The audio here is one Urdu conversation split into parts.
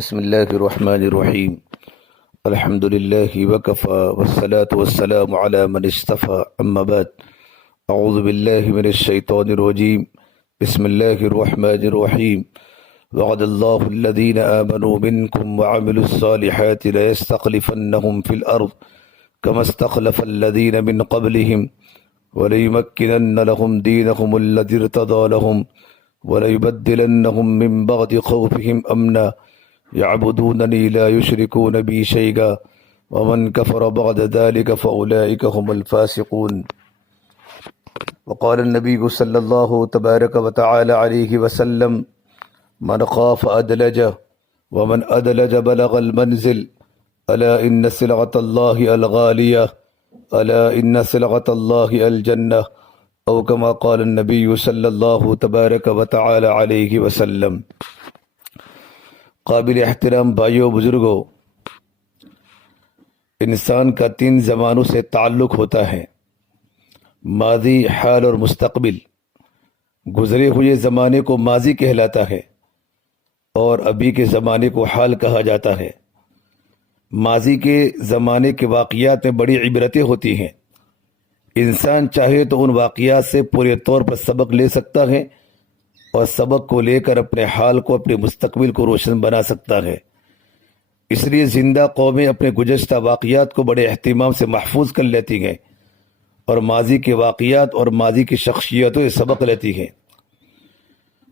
بسم الله الرحمن الرحيم. الحمد لله وكفى والصلاة والسلام على من اصطفى أما بعد. أعوذ بالله من الشيطان الرجيم. بسم الله الرحمن الرحيم. وعد الله الذين آمنوا منكم وعملوا الصالحات ليستخلفنهم في الأرض كما استخلف الذين من قبلهم وليمكنن لهم دينهم الذي ارتضى لهم وليبدلنهم من بعد خوفهم أمنا يعبدونني لا يشركون بي شيئا ومن كفر بعد ذلك فأولئك هم الفاسقون. وقال النبي صلى الله تبارك وتعالى عليه وسلم: من خاف أدلج ومن أدلج بلغ المنزل ألا إن سلعة الله الغالية ألا إن سلعة الله الجنة أو كما قال النبي صلی اللہ تبارک و تعالی علیہ وسلم. قابل احترام بھائیوں بزرگوں، انسان کا 3 زمانوں سے تعلق ہوتا ہے: ماضی، حال اور مستقبل. گزرے ہوئے زمانے کو ماضی کہلاتا ہے اور ابھی کے زمانے کو حال کہا جاتا ہے. ماضی کے زمانے کے واقعات میں بڑی عبرتیں ہوتی ہیں. انسان چاہے تو ان واقعات سے پورے طور پر سبق لے سکتا ہے اور سبق کو لے کر اپنے حال کو، اپنے مستقبل کو روشن بنا سکتا ہے. اس لیے زندہ قومیں اپنے گزشتہ واقعات کو بڑے اہتمام سے محفوظ کر لیتی ہیں اور ماضی کے واقعات اور ماضی کی شخصیتوں سے سبق لیتی ہیں.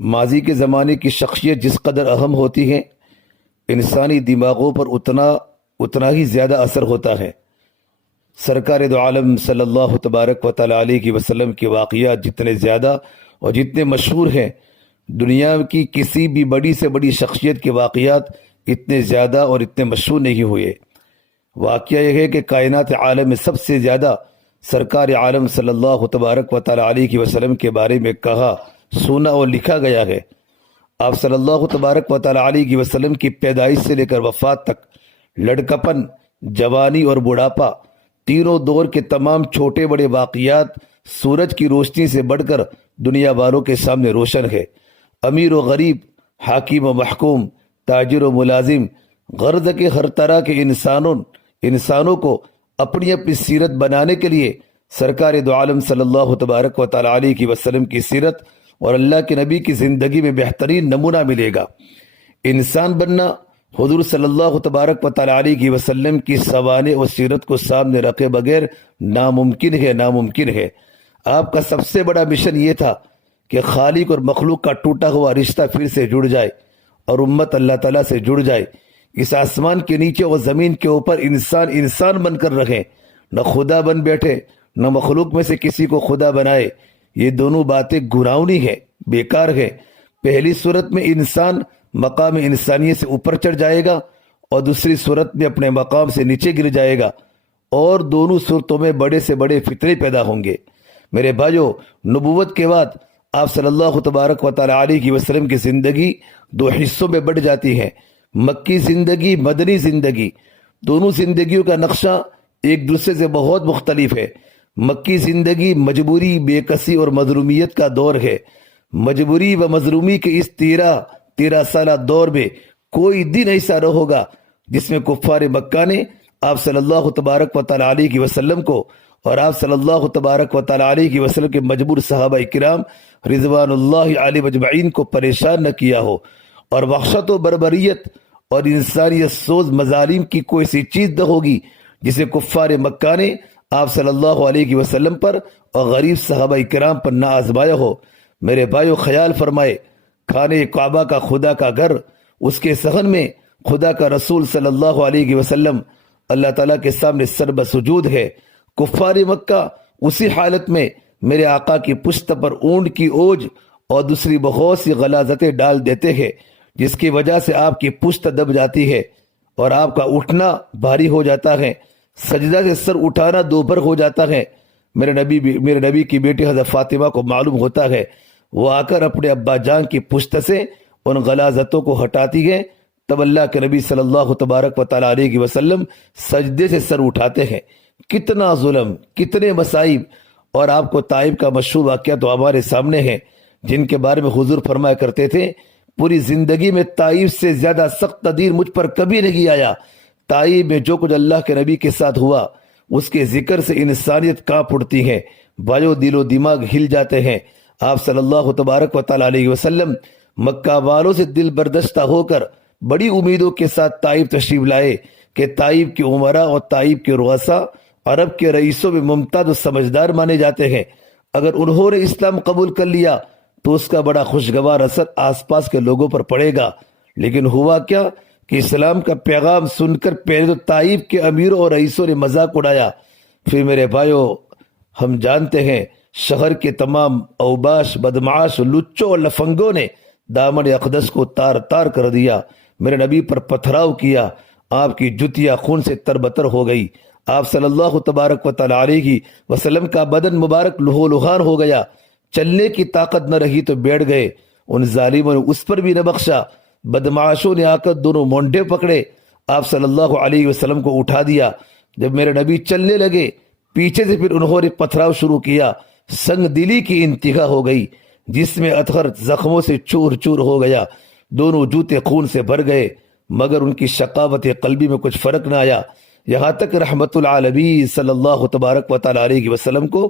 ماضی کے زمانے کی شخصیت جس قدر اہم ہوتی ہے، انسانی دماغوں پر اتنا ہی زیادہ اثر ہوتا ہے. سرکار دو عالم صلی اللہ تبارک و تعالی علیہ وسلم کے واقعات جتنے زیادہ اور جتنے مشہور ہیں، دنیا کی کسی بھی بڑی سے بڑی شخصیت کے واقعات اتنے زیادہ اور اتنے مشہور نہیں ہوئے. واقعہ یہ ہے کہ کائنات عالم میں سب سے زیادہ سرکار عالم صلی اللہ تبارک و تعالی علیہ وسلم کے بارے میں کہا، سنا اور لکھا گیا ہے. آپ صلی اللہ تبارک و تعالی علیہ وسلم کی پیدائش سے لے کر وفات تک، لڑکپن، جوانی اور بڑھاپا، تینوں دور کے تمام چھوٹے بڑے واقعات سورج کی روشنی سے بڑھ کر دنیا والوں کے سامنے روشن ہے. امیر و غریب، حاکم و محکوم، تاجر و ملازم، غرض کے ہر طرح کے انسانوں کو اپنی اپنی سیرت بنانے کے لیے سرکار دو عالم صلی اللہ تبارک و تعالی علیہ وسلم کی سیرت اور اللہ کے نبی کی زندگی میں بہترین نمونہ ملے گا. انسان بننا حضور صلی اللہ تبارک و تعالی علیہ وسلم کی سوانح اور سیرت کو سامنے رکھے بغیر ناممکن ہے. آپ کا سب سے بڑا مشن یہ تھا کہ خالق اور مخلوق کا ٹوٹا ہوا رشتہ پھر سے جڑ جائے اور امت اللہ تعالیٰ سے جڑ جائے. اس آسمان کے نیچے اور زمین کے اوپر انسان بن کر رہے، نہ خدا بن بیٹھے نہ مخلوق میں سے کسی کو خدا بنائے. یہ دونوں باتیں گناہونی ہے، بیکار ہے. پہلی صورت میں انسان مقام انسانیت سے اوپر چڑھ جائے گا اور دوسری صورت میں اپنے مقام سے نیچے گر جائے گا، اور دونوں صورتوں میں بڑے سے بڑے فتنے پیدا ہوں گے. میرے بھائیو، نبوت کے بعد آپ صلی اللہ تبارک و تعالی علیہ وسلم کی زندگی 2 حصوں میں بٹ جاتی ہے: مکی زندگی، مدنی زندگی. دونوں زندگیوں کا نقشہ ایک دوسرے سے بہت مختلف ہے. مکی زندگی مجبوری، بے کسی اور مظلومیت کا دور ہے. مجبوری و مظلومی کے اس 13 سالہ دور میں کوئی دن ایسا نہ ہوگا جس میں کفار مکہ نے آپ صلی اللہ تبارک و تعالی علیہ وسلم کو اور آپ صلی اللہ تبارک و تعالی علیہ وسلم کے مجبور صحابہ کرام رضوان اللہ علیہ اجمعین کو پریشان نہ کیا ہو. اور وحشت و بربریت اور انسانیت سوز مظالم کی کوئی سی چیز نہ ہوگی جسے کفار مکہ نے آپ صلی اللہ علیہ وسلم پر اور غریب صحابہ کرام پر نہ آزمایا ہو. میرے بھائیو، خیال فرمائے، خانے کعبہ کا خدا کا گھر، اس کے صحن میں خدا کا رسول صلی اللہ علیہ وسلم اللہ تعالیٰ کے سامنے سر بسجود ہے. کفار مکہ اسی حالت میں میرے آقا کی پشت پر اونٹ کی اوج اور دوسری بہت سی غلاظتیں ڈال دیتے ہیں، جس کی وجہ سے آپ کی پشت دب جاتی ہے اور آپ کا اٹھنا بھاری ہو جاتا ہے، سجدہ سے سر اٹھانا دوبھر ہو جاتا ہے. میرے نبی کی بیٹی حضرت فاطمہ کو معلوم ہوتا ہے، وہ آ کر اپنے ابا جان کی پشت سے ان غلاظتوں کو ہٹاتی ہے. تب اللہ کے نبی صلی اللہ تبارک و تعالی علیہ وسلم سجدے سے سر اٹھاتے ہیں. کتنا ظلم، کتنے مصائب. اور آپ کو طائف کا مشہور واقعہ تو ہمارے سامنے ہے، جن کے بارے میں حضور فرمایا کرتے تھے پوری زندگی میں طائف سے زیادہ سخت دین مجھ پر کبھی نہیں آیا۔ طائف میں جو کچھ اللہ کے نبی کے ساتھ ہوا اس کے ذکر سے انسانیت کانپ اٹھتی ہے، بھائیو دل و دماغ ہل جاتے ہیں۔ آپ صلی اللہ تبارک و تعالی علیہ وسلم مکہ والوں سے دل برداشتہ ہو کر بڑی امیدوں کے ساتھ طائف تشریف لائے کہ طائف کے عمراء اور طائف کے رؤساء عرب کے رئیسوں میں ممتاز و سمجھدار مانے جاتے ہیں۔ اگر انہوں نے اسلام قبول کر لیا تو اس کا بڑا خوشگوار اثر آس پاس کے لوگوں پر پڑے گا۔ لیکن ہوا کیا کہ اسلام کا پیغام سن کر پہلے تو طائف کے امیروں اور رئیسوں نے مذاق اڑایا، پھر میرے بھائیوں ہم جانتے ہیں شہر کے تمام اوباش، بدمعاش، لچوں اور لفنگوں نے دامن اقدس کو تار تار کر دیا، میرے نبی پر پتھراؤ کیا، آپ کی جتیاں خون سے تربتر ہو گئی۔ آپ صلی اللہ تبارک و تعالی علیہ وسلم کا بدن مبارک لہو لہان ہو گیا، چلنے کی طاقت نہ رہی تو بیٹھ گئے۔ ان ظالموں نے اس پر بھی نہ بخشا، بدمعاشوں نے آ کر دونوں مونڈے پکڑے، آپ صلی اللہ علیہ وسلم کو اٹھا دیا۔ جب میرے نبی چلنے لگے پیچھے سے پھر انہوں نے پتھراؤ شروع کیا، سنگ دلی کی انتہا ہو گئی، جس میں اطہر زخموں سے چور چور ہو گیا، دونوں جوتے خون سے بھر گئے، مگر ان کی شقاوت قلبی میں کچھ فرق نہ آیا، یہاں تک رحمت العالمین صلی اللہ تبارک و تعالی علیہ وسلم کو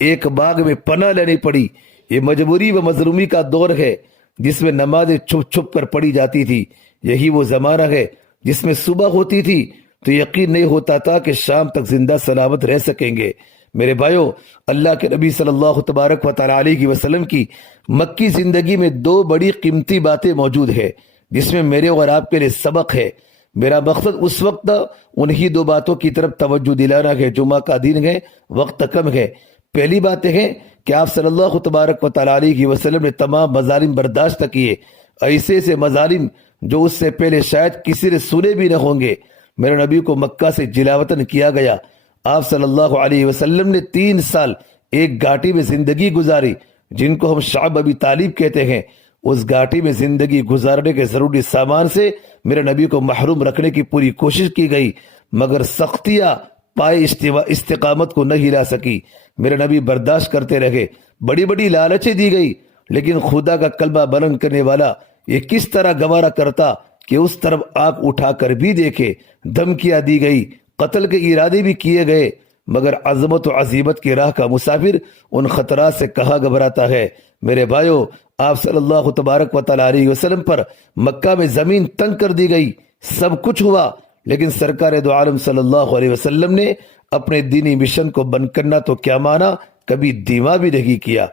ایک باغ میں پناہ لینی پڑی۔ یہ مجبوری و مظلومی کا دور ہے جس میں نمازیں چھپ چھپ کر پڑھی جاتی تھی، یہی وہ زمانہ ہے جس میں صبح ہوتی تھی تو یقین نہیں ہوتا تھا کہ شام تک زندہ سلامت رہ سکیں گے۔ میرے بھائیو اللہ کے نبی صلی اللہ تبارک و تعالی علیہ وسلم کی مکی زندگی میں دو بڑی قیمتی باتیں موجود ہے جس میں میرے اور آپ کے لیے سبق ہے۔ میرا مقصد اس وقت انہی دو باتوں کی طرف توجہ دلانا ہے، جمعہ کا دن ہے، وقت کم ہے۔ پہلی بات ہے کہ آپ صلی اللہ تبارک و تعالی علیہ وسلم نے تمام مظالم برداشت کیے، ایسے مظالم جو اس سے پہلے شاید کسی نے سنے بھی نہ ہوں گے۔ میرے نبی کو مکہ سے جلاوطن کیا گیا، آپ صلی اللہ علیہ وسلم نے 3 سال ایک گھاٹی میں زندگی گزاری جن کو ہم شعب ابی طالب کہتے ہیں۔ اس گھاٹی میں زندگی گزارنے کے ضروری سامان سے میرے نبی کو محروم رکھنے کی پوری کوشش کی گئی، مگر سختیاں پائے استقامت کو نہ ہلا سکی۔ میرے نبی برداشت کرتے رہے، بڑی بڑی لالچیں دی گئی، لیکن خدا کا کلمہ بلند کرنے والا یہ کس طرح گوارا کرتا کہ اس طرف آنکھ اٹھا کر بھی دیکھے۔ دھمکیاں دی گئی، قتل کے ارادے بھی کیے گئے، مگر عظمت و عزیمت کی راہ کا مسافر ان خطرات سے کہاں گھبراتا ہے۔ میرے بھائیو آپ صلی اللہ تبارک و تعالی علیہ وسلم پر مکہ میں زمین تنگ کر دی گئی، سب کچھ ہوا، لیکن سرکار دو عالم صلی اللہ علیہ وسلم نے اپنے دینی مشن کو بند کرنا تو کیا مانا، کبھی دھیما بھی نہیں کیا۔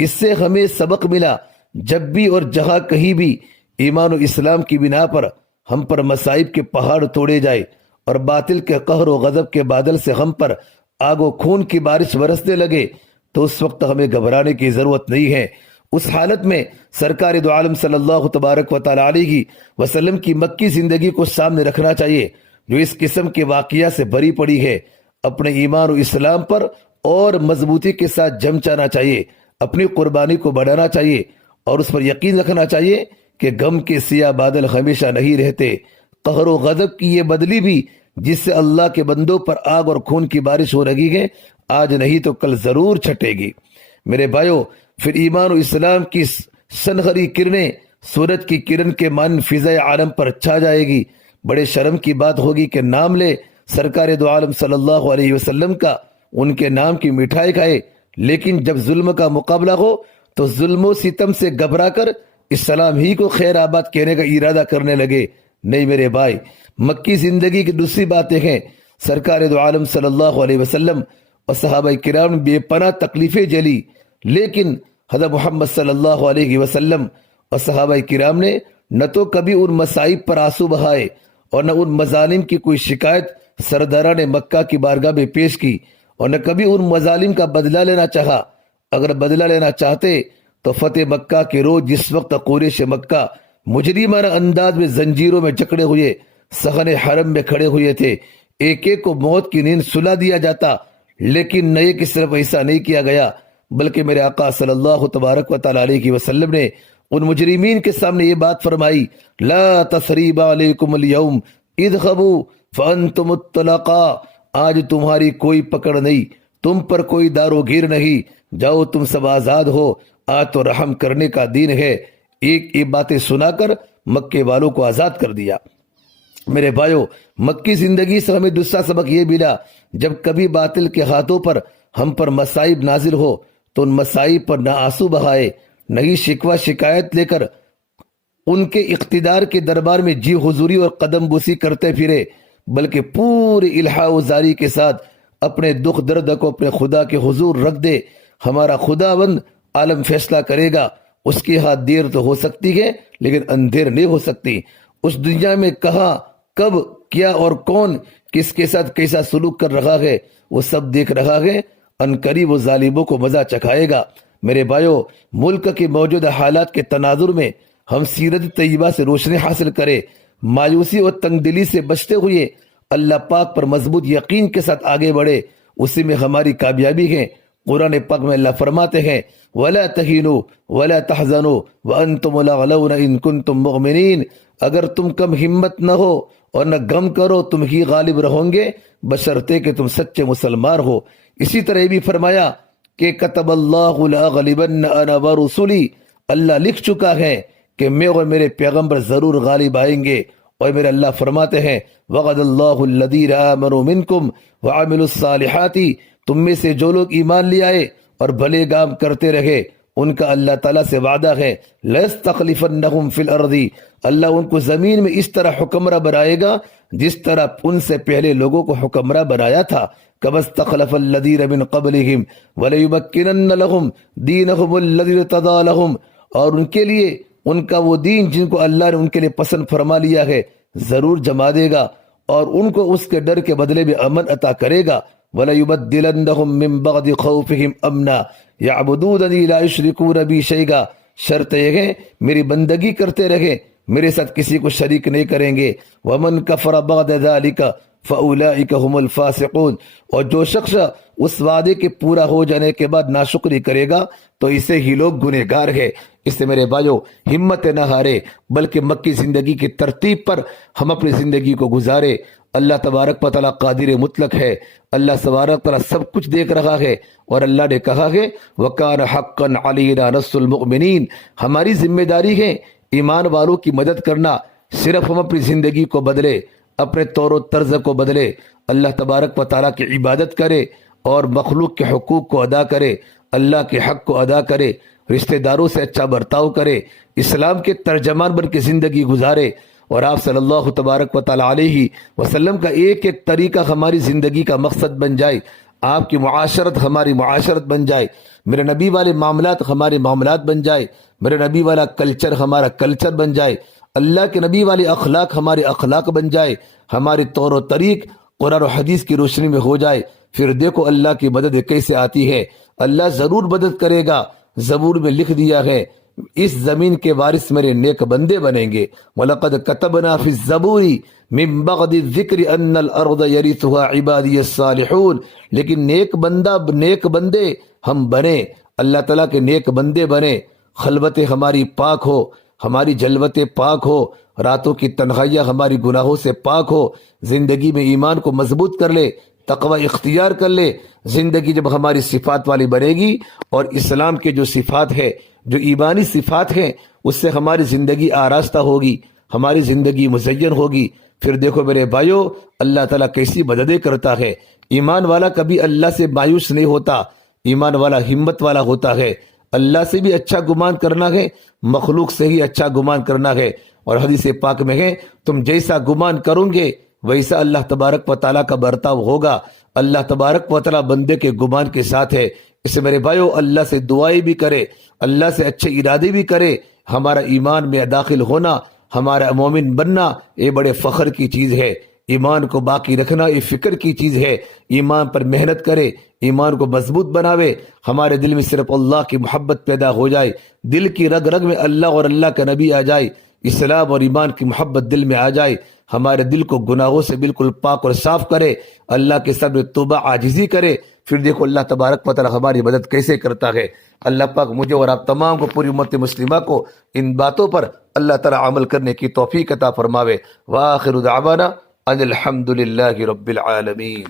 اس سے ہمیں سبق ملا، جب بھی اور جہاں کہیں بھی ایمان و اسلام کی بنا پر ہم پر مصائب کے پہاڑ توڑے جائے اور باطل کے قہر و غضب کے بادل سے ہم پر آگ و خون کی بارش برسنے لگے تو اس وقت ہمیں گھبرانے کی ضرورت نہیں ہے۔ اس حالت میں سرکار دو عالم صلی اللہ تبارک و تعالی علیہ وسلم کی مکی زندگی کو سامنے رکھنا چاہیے جو اس قسم کے واقعہ سے بری پڑی ہے۔ اپنے ایمان و اسلام پر اور مضبوطی کے ساتھ جم جانا چاہیے، اپنی قربانی کو بڑھانا چاہیے اور اس پر یقین رکھنا چاہیے کہ غم کے سیاہ بادل ہمیشہ نہیں رہتے، قہر و غضب کی یہ بدلی بھی جس سے اللہ کے بندوں پر آگ اور خون کی بارش ہو رہی ہے، آج نہیں تو کل ضرور چھٹے گی۔ میرے بھائیو پھر ایمان و اسلام کی سنہری کرنیں سورج کی کرن کے مان فضائے عالم پر چھا جائے گی۔ بڑے شرم کی بات ہوگی کہ نام لے سرکار دو عالم صلی اللہ علیہ وسلم کا، ان کے نام کی مٹھائی کھائے، لیکن جب ظلم کا مقابلہ ہو تو ظلم و ستم سے گھبرا کر اسلام ہی کو خیر آباد کہنے کا ارادہ کرنے لگے۔ نہیں میرے بھائی، مکی زندگی کی دوسری باتیں ہیں، سرکار دو عالم صلی اللہ علیہ وسلم اور صحابہ کرام نے بے پناہ تکلیفیں جھیلی، لیکن حضرت محمد صلی اللہ علیہ وسلم اور صحابہ کرام نے نہ تو کبھی ان مصائب پر آنسو بہائے اور نہ ان مظالم کی کوئی شکایت سرداران مکہ کی بارگاہ میں پیش کی، اور نہ کبھی ان مظالم کا بدلہ لینا چاہا۔ اگر بدلہ لینا چاہتے تو فتح مکہ کے روز جس وقت قریش مکہ مجرمانہ انداز میں زنجیروں میں جکڑے ہوئے صحن حرم میں کھڑے ہوئے تھے، ایک ایک کو موت کی نیند سلا دیا جاتا، لیکن نئے کی صرف ایسا نہیں کیا گیا، بلکہ میرے آقا صلی اللہ تبارک و تعالی علیہ وسلم نے ان مجرمین کے سامنے یہ بات فرمائی، لا تثریب علیکم اليوم اذهبوا فانتم الطلقاء، آج تمہاری کوئی پکڑ نہیں، تم پر کوئی دار و گیر نہیں، جاؤ تم سب آزاد ہو، آج تو رحم کرنے کا دن ہے۔ ایک ایک باتیں سنا کر مکے والوں کو آزاد کر دیا۔ میرے بھائیو، مکی زندگی سے ہمیں دوسرا سبق یہ ملا، جب کبھی باطل کے ہاتھوں پر ہم پر مصائب نازل ہو تو ان مصائب پر نہ آنسو بہائے، نہ ہی شکوہ شکایت لے کر ان کے اقتدار کے دربار میں جی حضوری اور قدم بوسی کرتے پھرے، بلکہ پوری الحاح و زاری کے ساتھ اپنے دکھ درد کو اپنے خدا کے حضور رکھ دے۔ ہمارا خداوند عالم فیصلہ کرے گا، اس کے ہاتھ دیر تو ہو سکتی ہے لیکن اندھیر نہیں ہو سکتی۔ اس دنیا میں کہاں، کب، کیا اور کون کس کے ساتھ کیسا سلوک کر رہا ہے وہ سب دیکھ رہا ہے۔ عنقریب وہ ظالموں کو مزہ چکھائے گا۔ میرے بھائیو، ملک کے موجودہ حالات کے تناظر میں ہم سیرت طیبہ سے روشنی حاصل کریں، مایوسی اور تنگ دلی سے بچتے ہوئے اللہ پاک پر مضبوط یقین کے ساتھ آگے بڑھے، اسی میں ہماری کامیابی ہے۔ قرآن پاک میں اللہ فرماتے ہیں وَلَا تَهِنُوا وَلَا تَحْزَنُوا وَأَنْتُمُ الْأَعْلَوْنَ إِن كُنتُم مُؤْمِنِينَ، اگر تم کم ہمت نہ ہو اور نہ غم کرو، تم ہی غالب رہو گے بشرطے کہ تم سچے مسلمان ہو۔ اسی طرح یہ بھی فرمایا کہ کتب اللہ لأغلبن انا ورسلی، اللہ لکھ چکا ہے کہ میں اور میرے پیغمبر ضرور غالب آئیں گے۔ اور میرے اللہ فرماتے ہیں وعد اللہ الذین آمنوا منکم وعملوا الصالحات، تم میں سے جو لوگ ایمان لے آئے اور بھلے کام کرتے رہے ان کا اللہ تعالیٰ سے وعدہ ہے لَيَسْتَخْلِفَنَّهُمْ فِي الْأَرْضِ، اللہ ان کو زمین میں اس طرح حکمراں بنائے گا جس طرح ان سے پہلے لوگوں کو حکمراں بنایا تھا۔ كَمَا اسْتَخْلَفَ الَّذِينَ مِن قَبْلِهِمْ وَلَيُمَكِّنَنَّ لَهُمْ دِينَهُمُ الَّذِي ارْتَضَىٰ لَهُمْ، اور ان کے لیے ان کا وہ دین جن کو اللہ نے ان کے لیے پسند فرما لیا ہے ضرور جما دے گا، اور ان کو اس کے ڈر کے بدلے میں امن عطا کرے گا۔ وَلَيُبَدِّلَنَّهُم مِّن بَعْدِ خَوْفِهِمْ أَمْنًا يَعْبُدُونَنِي لَا يُشْرِكُونَ بِي شَيْئًا، شرط یہ ہے میری بندگی کرتے رہے، میرے ساتھ کسی کو شریک نہیں کریں گے۔ وَمَن كَفَرَ بَعْدَ ذَلِكَ فَأُولَٰئِكَ هُمُ الْفَاسِقُونَ، اور جو شخص اس وعدے کے پورا ہو جانے کے بعد ناشکری کرے گا تو اسے ہی لوگ گنہگار ہے۔ اس سے میرے بھائیو ہمت نہ ہارے، بلکہ مکی زندگی کی ترتیب پر ہم اپنی زندگی کو گزارے۔ اللہ تبارک و تعالیٰ قادر مطلق ہے، اللہ تبارک و تعالیٰ سب کچھ دیکھ رہا ہے، اور اللہ نے کہا ہے وَكَانَ حَقًّا عَلَيْنَا نَصْرُ الْمُؤْمِنِينَ، ہماری ذمہ داری ہے ایمان والوں کی مدد کرنا۔ صرف ہم اپنی زندگی کو بدلے، اپنے طور و طرز کو بدلے، اللہ تبارک و تعالیٰ کی عبادت کرے اور مخلوق کے حقوق کو ادا کرے، اللہ کے حق کو ادا کرے، رشتہ داروں سے اچھا برتاؤ کرے، اسلام کے ترجمان بن کے زندگی گزارے، اور آپ صلی اللہ تبارک و تعالیٰ علیہ وسلم کا ایک ایک طریقہ ہماری زندگی کا مقصد بن جائے، آپ کی معاشرت ہماری معاشرت بن جائے، میرے نبی والے معاملات ہمارے معاملات بن جائے، میرے نبی والا کلچر ہمارا کلچر بن جائے، اللہ کے نبی والے اخلاق ہمارے اخلاق بن جائے، ہماری طور و طریق قرآن و حدیث کی روشنی میں ہو جائے۔ پھر دیکھو اللہ کی مدد کیسے آتی ہے، اللہ ضرور مدد کرے گا۔ زبور میں لکھ دیا ہے اس زمین کے وارث میرے نیک بندے بنیں گے۔ وَلَقَدْ كَتَبْنَا فِي الزَّبُورِ مِن بَعْدِ الذِّكْرِ أَنَّ الْأَرْضَ يَرِثُهَا عِبَادِيَ الصَّالِحُونَ، لیکن نیک بندے ہم بنے، اللہ تعالیٰ کے نیک بندے بنے، خلوتیں ہماری پاک ہو، ہماری جلوتیں پاک ہو، راتوں کی تنہائیاں ہماری گناہوں سے پاک ہو، زندگی میں ایمان کو مضبوط کر لے، تقوی اختیار کر لے۔ زندگی جب ہماری صفات والی بنے گی اور اسلام کے جو صفات ہے، جو ایمانی صفات ہیں، اس سے ہماری زندگی آراستہ ہوگی، ہماری زندگی مزین ہوگی۔ پھر دیکھو میرے بھائیو اللہ تعالیٰ کیسی مددیں کرتا ہے۔ ایمان والا کبھی اللہ سے مایوس نہیں ہوتا، ایمان والا ہمت والا ہوتا ہے۔ اللہ سے بھی اچھا گمان کرنا ہے، مخلوق سے ہی اچھا گمان کرنا ہے، اور حدیث پاک میں ہے تم جیسا گمان کرو گے ویسا اللہ تبارک و تعالیٰ کا برتاؤ ہوگا۔ اللہ تبارک و تعالیٰ بندے کے گمان کے ساتھ ہے۔ اس سے میرے بھائیو اللہ سے دعائیں بھی کرے، اللہ سے اچھے ارادے بھی کرے۔ ہمارا ایمان میں داخل ہونا، ہمارا مومن بننا یہ بڑے فخر کی چیز ہے۔ ایمان کو باقی رکھنا یہ فکر کی چیز ہے۔ ایمان پر محنت کرے، ایمان کو مضبوط بناوے، ہمارے دل میں صرف اللہ کی محبت پیدا ہو جائے، دل کی رگ رگ میں اللہ اور اللہ کا نبی آ جائے، اسلام اور ایمان کی محبت دل میں آ جائے، ہمارے دل کو گناہوں سے بالکل پاک اور صاف کرے، اللہ کے سامنے توبہ عاجزی کرے۔ پھر دیکھو اللہ تبارک و تعالیٰ ہماری مدد کیسے کرتا ہے۔ اللہ پاک مجھے اور آپ تمام کو، پوری امت مسلمہ کو ان باتوں پر اللہ تعالیٰ عمل کرنے کی توفیق عطا فرماوے۔ وآخر دعوانا ان الحمد للہ رب العالمین۔